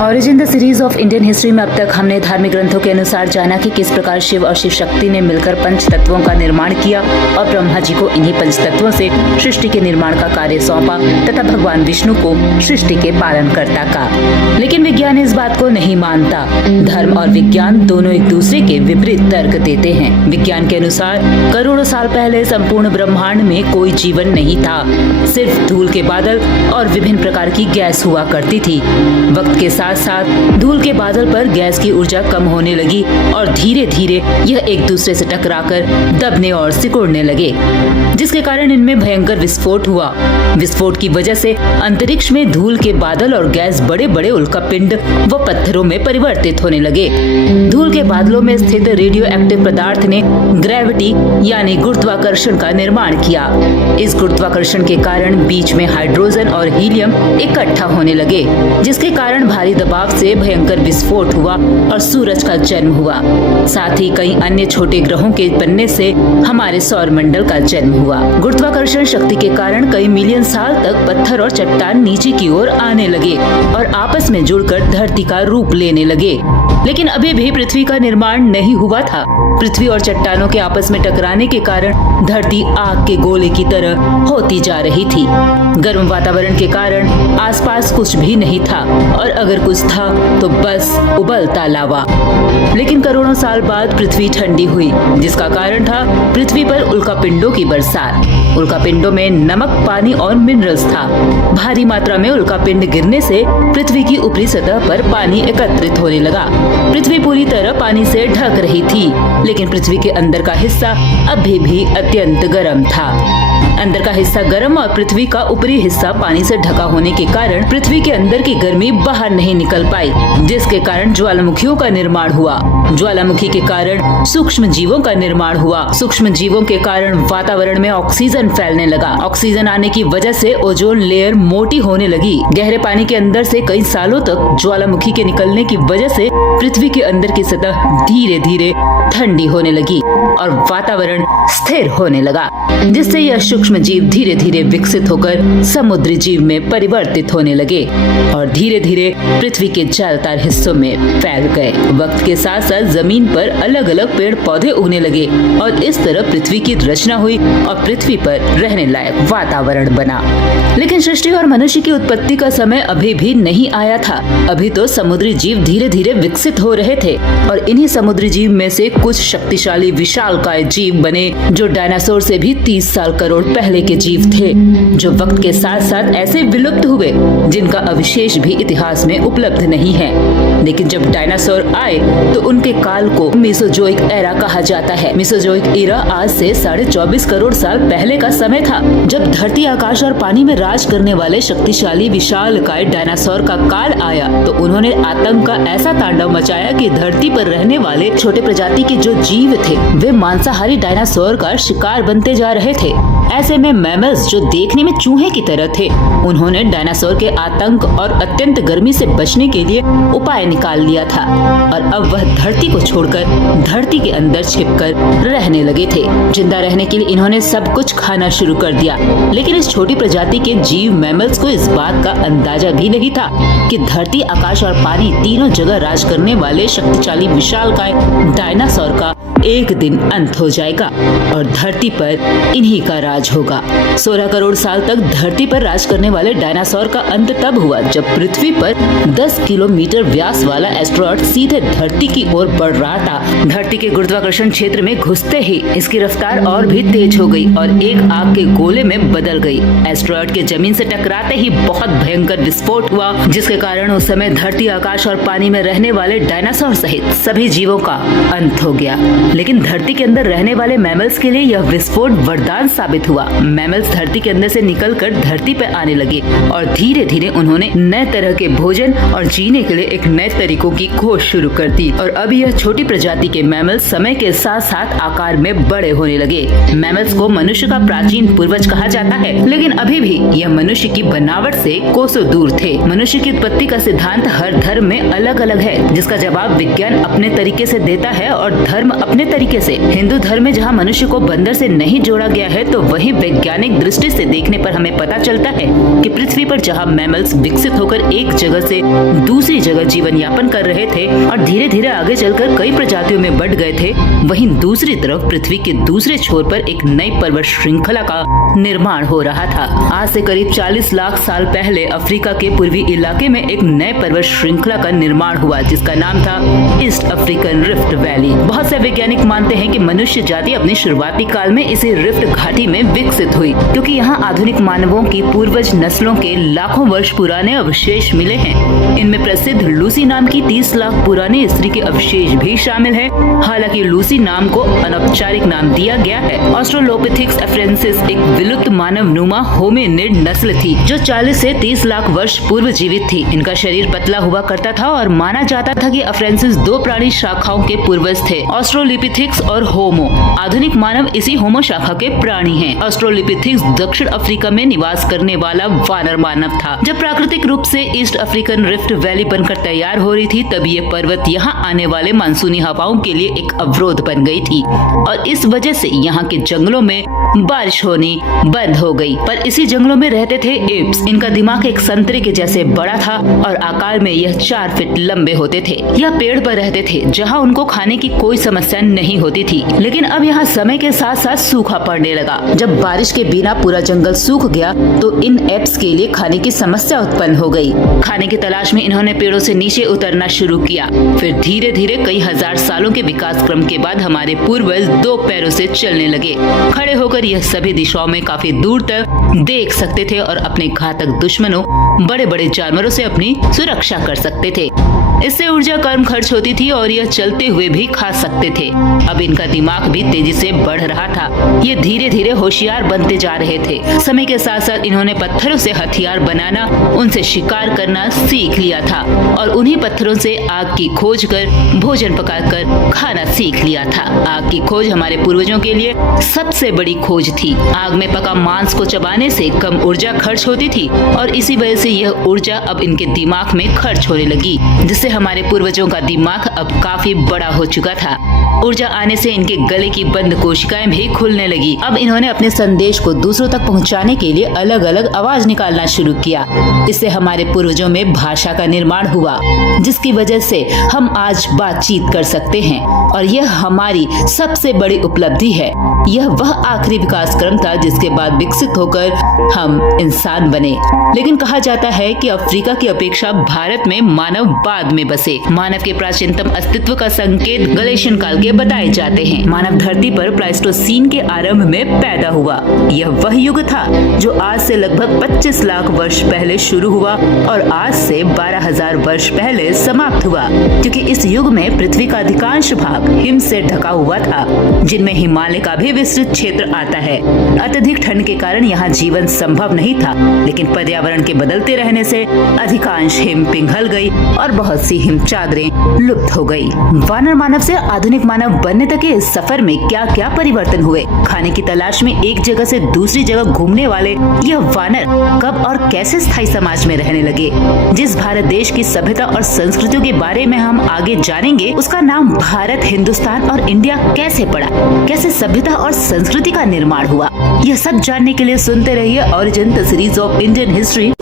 Origin the series of Indian history में अब तक हमने धार्मिक ग्रंथों के अनुसार जाना कि किस प्रकार शिव और शिव शक्ति ने मिलकर पंच तत्वों का निर्माण किया और ब्रह्मा जी को इन्हीं पंच तत्वों से सृष्टि के निर्माण का कार्य सौंपा तथा भगवान विष्णु को सृष्टि के पालनकर्ता का। लेकिन विज्ञान इस बात को नहीं मानता। धर्म और विज्ञान दोनों एक दूसरे के विपरीत तर्क देते हैं। विज्ञान के अनुसार करोड़ों साल पहले संपूर्ण ब्रह्मांड में कोई जीवन नहीं था, सिर्फ धूल के बादल और विभिन्न प्रकार की गैस हुआ करती थी। वक्त के साथ साथ धूल के बादल पर गैस की ऊर्जा कम होने लगी और धीरे धीरे यह एक दूसरे से टकराकर दबने और सिकुड़ने लगे, जिसके कारण इनमें भयंकर विस्फोट हुआ। विस्फोट की वजह से अंतरिक्ष में धूल के बादल और गैस बड़े बड़े उल्कापिंड व पत्थरों में परिवर्तित होने लगे। धूल के बादलों में स्थित रेडियो एक्टिव पदार्थ ने ग्रेविटी यानी गुरुत्वाकर्षण का निर्माण किया। इस गुरुत्वाकर्षण के कारण बीच में हाइड्रोजन और हीलियम इकट्ठा होने लगे, जिसके कारण भारी दबाव से भयंकर विस्फोट हुआ और सूरज का जन्म हुआ। साथ ही कई अन्य छोटे ग्रहों के बनने से हमारे सौर मंडल का जन्म हुआ। गुरुत्वाकर्षण शक्ति के कारण कई मिलियन साल तक पत्थर और चट्टान नीचे की ओर आने लगे और आपस में जुड़कर धरती का रूप लेने लगे। लेकिन अभी भी पृथ्वी का निर्माण नहीं हुआ था। पृथ्वी और चट्टानों के आपस में टकराने के कारण धरती आग के गोले की तरह होती जा रही थी। गर्म वातावरण के कारण आसपास कुछ भी नहीं था और अगर कुछ था तो बस उबलता लावा। लेकिन करोड़ों साल बाद पृथ्वी ठंडी हुई, जिसका कारण था पृथ्वी पर उल्कापिंडों की बरसात। उल्कापिंडों में नमक, पानी और मिनरल्स था। भारी मात्रा में उल्कापिंड गिरने से पृथ्वी की ऊपरी सतह पर पानी एकत्रित होने लगा। पृथ्वी पूरी तरह पानी से ढक रही थी, लेकिन पृथ्वी के अंदर का हिस्सा अभी भी अत्यंत गर्म था। अंदर का हिस्सा गर्म और पृथ्वी का ऊपरी हिस्सा पानी से ढका होने के कारण पृथ्वी के अंदर की गर्मी बाहर नहीं निकल पाई, जिसके कारण ज्वालामुखियों का निर्माण हुआ। ज्वालामुखी के कारण सूक्ष्म जीवों का निर्माण हुआ। सूक्ष्म जीवों के कारण वातावरण में ऑक्सीजन फैलने लगा। ऑक्सीजन आने की वजह से ओजोन लेयर मोटी होने लगी। गहरे पानी के अंदर से कई सालों तक ज्वालामुखी के निकलने की वजह से पृथ्वी के अंदर की सतह धीरे धीरे ठंडी होने लगी और वातावरण स्थिर होने लगा, जिससे यह सूक्ष्म जीव धीरे धीरे विकसित होकर समुद्री जीव में परिवर्तित होने लगे और धीरे धीरे पृथ्वी के ज्यादातर हिस्सों में फैल गए। वक्त के साथ साथ जमीन पर अलग अलग पेड़ पौधे उगने लगे और इस तरह पृथ्वी की रचना हुई और पृथ्वी पर रहने लायक वातावरण बना। लेकिन सृष्टि और मनुष्य की उत्पत्ति का समय अभी भी नहीं आया था। अभी तो समुद्री जीव धीरे धीरे विकसित हो रहे थे और इन्हीं समुद्री जीव में से कुछ शक्तिशाली विशालकाय जीव बने, जो डायनासोर से भी 30 साल करोड़ पहले के जीव थे, जो वक्त के साथ साथ ऐसे विलुप्त हुए जिनका अवशेष भी इतिहास में उपलब्ध नहीं है। लेकिन जब डायनासोर आए तो उनके काल को मेसोजोइक एरा कहा जाता है। मेसोजोइक एरा आज से 24.5 करोड़ साल पहले का समय था, जब धरती, आकाश और पानी में राज करने वाले शक्तिशाली विशालकाय डायनासोर का काल आया तो उन्होंने आतंक का ऐसा तांडव मचाया कि धरती पर रहने वाले छोटे प्रजाति के जो जीव थे वे मांसाहारी डायनासोर का शिकार बनते जा रहे थे। ऐसे में मैमल्स, जो देखने में चूहे की तरह थे, उन्होंने डायनासोर के आतंक और अत्यंत गर्मी से बचने के लिए उपाय निकाल लिया था और अब वह धरती को छोड़कर धरती के अंदर छिपकर रहने लगे थे। जिंदा रहने के लिए इन्होंने सब कुछ खाना शुरू कर दिया। लेकिन इस छोटी प्रजाति के जीव मैमल्स को इस बात का अंदाजा भी नहीं था कि धरती, आकाश और पानी तीनों जगह राज करने वाले शक्तिशाली विशालकाय डायनासोर का एक दिन अंत हो जाएगा और धरती पर इन्हीं का राज होगा। 16 करोड़ साल तक धरती पर राज करने वाले डायनासोर का अंत तब हुआ जब पृथ्वी पर 10 किलोमीटर व्यास वाला एस्टेरॉयड सीधे धरती की ओर बढ़ रहा था। धरती के गुरुत्वाकर्षण क्षेत्र में घुसते ही इसकी रफ्तार और भी तेज हो गई और एक आग के गोले में बदल गई। एस्टेरॉयड के जमीन से टकराते ही बहुत भयंकर विस्फोट हुआ, जिसके कारण उस समय धरती, आकाश और पानी में रहने वाले डायनासोर सहित सभी जीवों का अंत हो गया। लेकिन धरती के अंदर रहने वाले मैमल्स के लिए यह विस्फोट वरदान साबित हुआ। मैमल्स धरती के अंदर से निकलकर धरती पर आने लगे और धीरे धीरे उन्होंने नए तरह के भोजन और जीने के लिए एक नए तरीकों की खोज शुरू कर दी और अब यह छोटी प्रजाति के मैमल्स समय के साथ साथ आकार में बड़े होने लगे। मैमल्स को मनुष्य का प्राचीन पूर्वज कहा जाता है, लेकिन अभी भी यह मनुष्य की बनावट से कोसों दूर थे। मनुष्य की उत्पत्ति का सिद्धांत हर धर्म में अलग अलग है, जिसका जवाब विज्ञान अपने तरीके से देता है और धर्म अपने तरीके से हिंदू धर्म में जहाँ मनुष्य को बंदर से नहीं जोड़ा गया है, तो वहीं वैज्ञानिक दृष्टि से देखने पर हमें पता चलता है कि पृथ्वी पर जहाँ मैमल्स विकसित होकर एक जगह से दूसरी जगह जीवन यापन कर रहे थे और धीरे धीरे आगे चलकर कई प्रजातियों में बढ़ गए थे, वहीं दूसरी तरफ पृथ्वी के दूसरे छोर पर एक नई पर्वत श्रृंखला का निर्माण हो रहा था। आज से करीब 40 लाख साल पहले अफ्रीका के पूर्वी इलाके में एक नए पर्वत श्रृंखला का निर्माण हुआ, जिसका नाम था ईस्ट अफ्रीकन रिफ्ट वैली। बहुत से वैज्ञानिक मानते हैं कि मनुष्य जाति अपने शुरुआती काल में इसी रिफ्ट घाटी में विकसित हुई, क्योंकि यहाँ आधुनिक मानवों की पूर्वज नस्लों के लाखों वर्ष पुराने अवशेष मिले हैं। इनमें प्रसिद्ध लूसी नाम की 30 लाख पुरानी स्त्री के अवशेष भी शामिल है। हालांकि लूसी नाम को अनौपचारिक नाम दिया गया है। ऑस्ट्रोलोपिथेक्स अफ्रेंसिस एक विलुप्त मानव नुमा होमिनिड नस्ल थी, जो 40 से 30 लाख वर्ष पूर्व जीवित थी। इनका शरीर पतला हुआ करता था और माना जाता था कि अफ्रेंसिस दो प्राणी शाखाओं के पूर्वज थे, ऑस्ट्रोलिपिथेक्स और होमो। आधुनिक मानव इसी होमो शाखा के प्राणी हैं। ऑस्ट्रोलिपिथेक्स दक्षिण अफ्रीका में निवास करने वाला वानर मानव था। जब प्राकृतिक रूप से ईस्ट अफ्रीकन रिफ्ट वैली बनकर तैयार हो रही थी, तब ये पर्वत यहाँ आने वाले मानसूनी हवाओं के लिए एक अवरोध बन गई थी और इस वजह से यहाँ के जंगलों में बारिश होनी बंद हो गई। पर इसी जंगलों में रहते थे एप्स। इनका दिमाग एक संतरे के जैसे बड़ा था और आकार में यह 4 फीट लंबे होते थे। यह पेड़ पर रहते थे, जहाँ उनको खाने की कोई समस्या नहीं होती थी। लेकिन अब यहाँ समय के साथ साथ सूखा पड़ने लगा। जब बारिश के बिना पूरा जंगल सूख गया, तो इन एप्स के लिए खाने की समस्या उत्पन्न हो गई। खाने की तलाश में इन्होंने पेड़ों से नीचे उतरना शुरू किया। फिर धीरे धीरे कई हजार सालों के विकास क्रम के बाद हमारे पूर्वज 2 पैरों से चलने लगे। खड़े होकर यह सभी दिशाओं में काफी दूर तक देख सकते थे और अपने घातक दुश्मनों, बड़े बड़े जानवरों से अपनी सुरक्षा कर सकते थे। इससे ऊर्जा कम खर्च होती थी और यह चलते हुए भी खा सकते थे। अब इनका दिमाग भी तेजी से बढ़ रहा था। ये धीरे धीरे होशियार बनते जा रहे थे। समय के साथ साथ इन्होंने पत्थरों से हथियार बनाना, उनसे शिकार करना सीख लिया था और उन्हीं पत्थरों से आग की खोज कर भोजन पकाकर खाना सीख लिया था। आग की खोज हमारे पूर्वजों के लिए सबसे बड़ी खोज थी। आग में पका मांस को चबाने से कम ऊर्जा खर्च होती थी और इसी वजह से यह ऊर्जा अब इनके दिमाग में खर्च होने लगी, जिससे हमारे पूर्वजों का दिमाग अब काफी बड़ा हो चुका था। ऊर्जा आने से इनके गले की बंद कोशिकाएं भी खुलने लगी। अब इन्होंने अपने संदेश को दूसरों तक पहुंचाने के लिए अलग अलग आवाज निकालना शुरू किया। इससे हमारे पूर्वजों में भाषा का निर्माण हुआ, जिसकी वजह से हम आज बातचीत कर सकते हैं और यह हमारी सबसे बड़ी उपलब्धि है। यह वह आखिरी विकास क्रम था जिसके बाद विकसित होकर हम इंसान बने। लेकिन कहा जाता है कि अफ्रीका की अपेक्षा भारत में मानव बाद में बसे। मानव के प्राचीनतम अस्तित्व का संकेत ग्लेशियन काल के बताए जाते हैं। मानव धरती पर प्लाइस्टोसीन के आरंभ में पैदा हुआ। यह वह युग था जो आज से लगभग 25 लाख वर्ष पहले शुरू हुआ और आज से 12,000 वर्ष पहले समाप्त हुआ, क्योंकि इस युग में पृथ्वी का अधिकांश भाग हिम से ढका हुआ था, जिनमें हिमालय का भी विस्तृत क्षेत्र आता है। अत्यधिक ठंड के कारण यहाँ जीवन संभव नहीं था, लेकिन पर्यावरण के बदलते रहने से अधिकांश हिम पिघल गई और बहुत सी हिम चादरें लुप्त हो गई। वानर मानव से आधुनिक मानव बनने तक के इस सफर में क्या क्या परिवर्तन हुए? खाने की तलाश में एक जगह से दूसरी जगह घूमने वाले यह वानर कब और कैसे स्थायी समाज में रहने लगे? जिस भारत देश की सभ्यता और संस्कृतियों के बारे में हम आगे जानेंगे, उसका नाम भारत, हिंदुस्तान और इंडिया कैसे पड़ा? कैसे सभ्यता और संस्कृति का निर्माण हुआ? यह सब जानने के लिए सुनते रहिए origin the series of Indian history.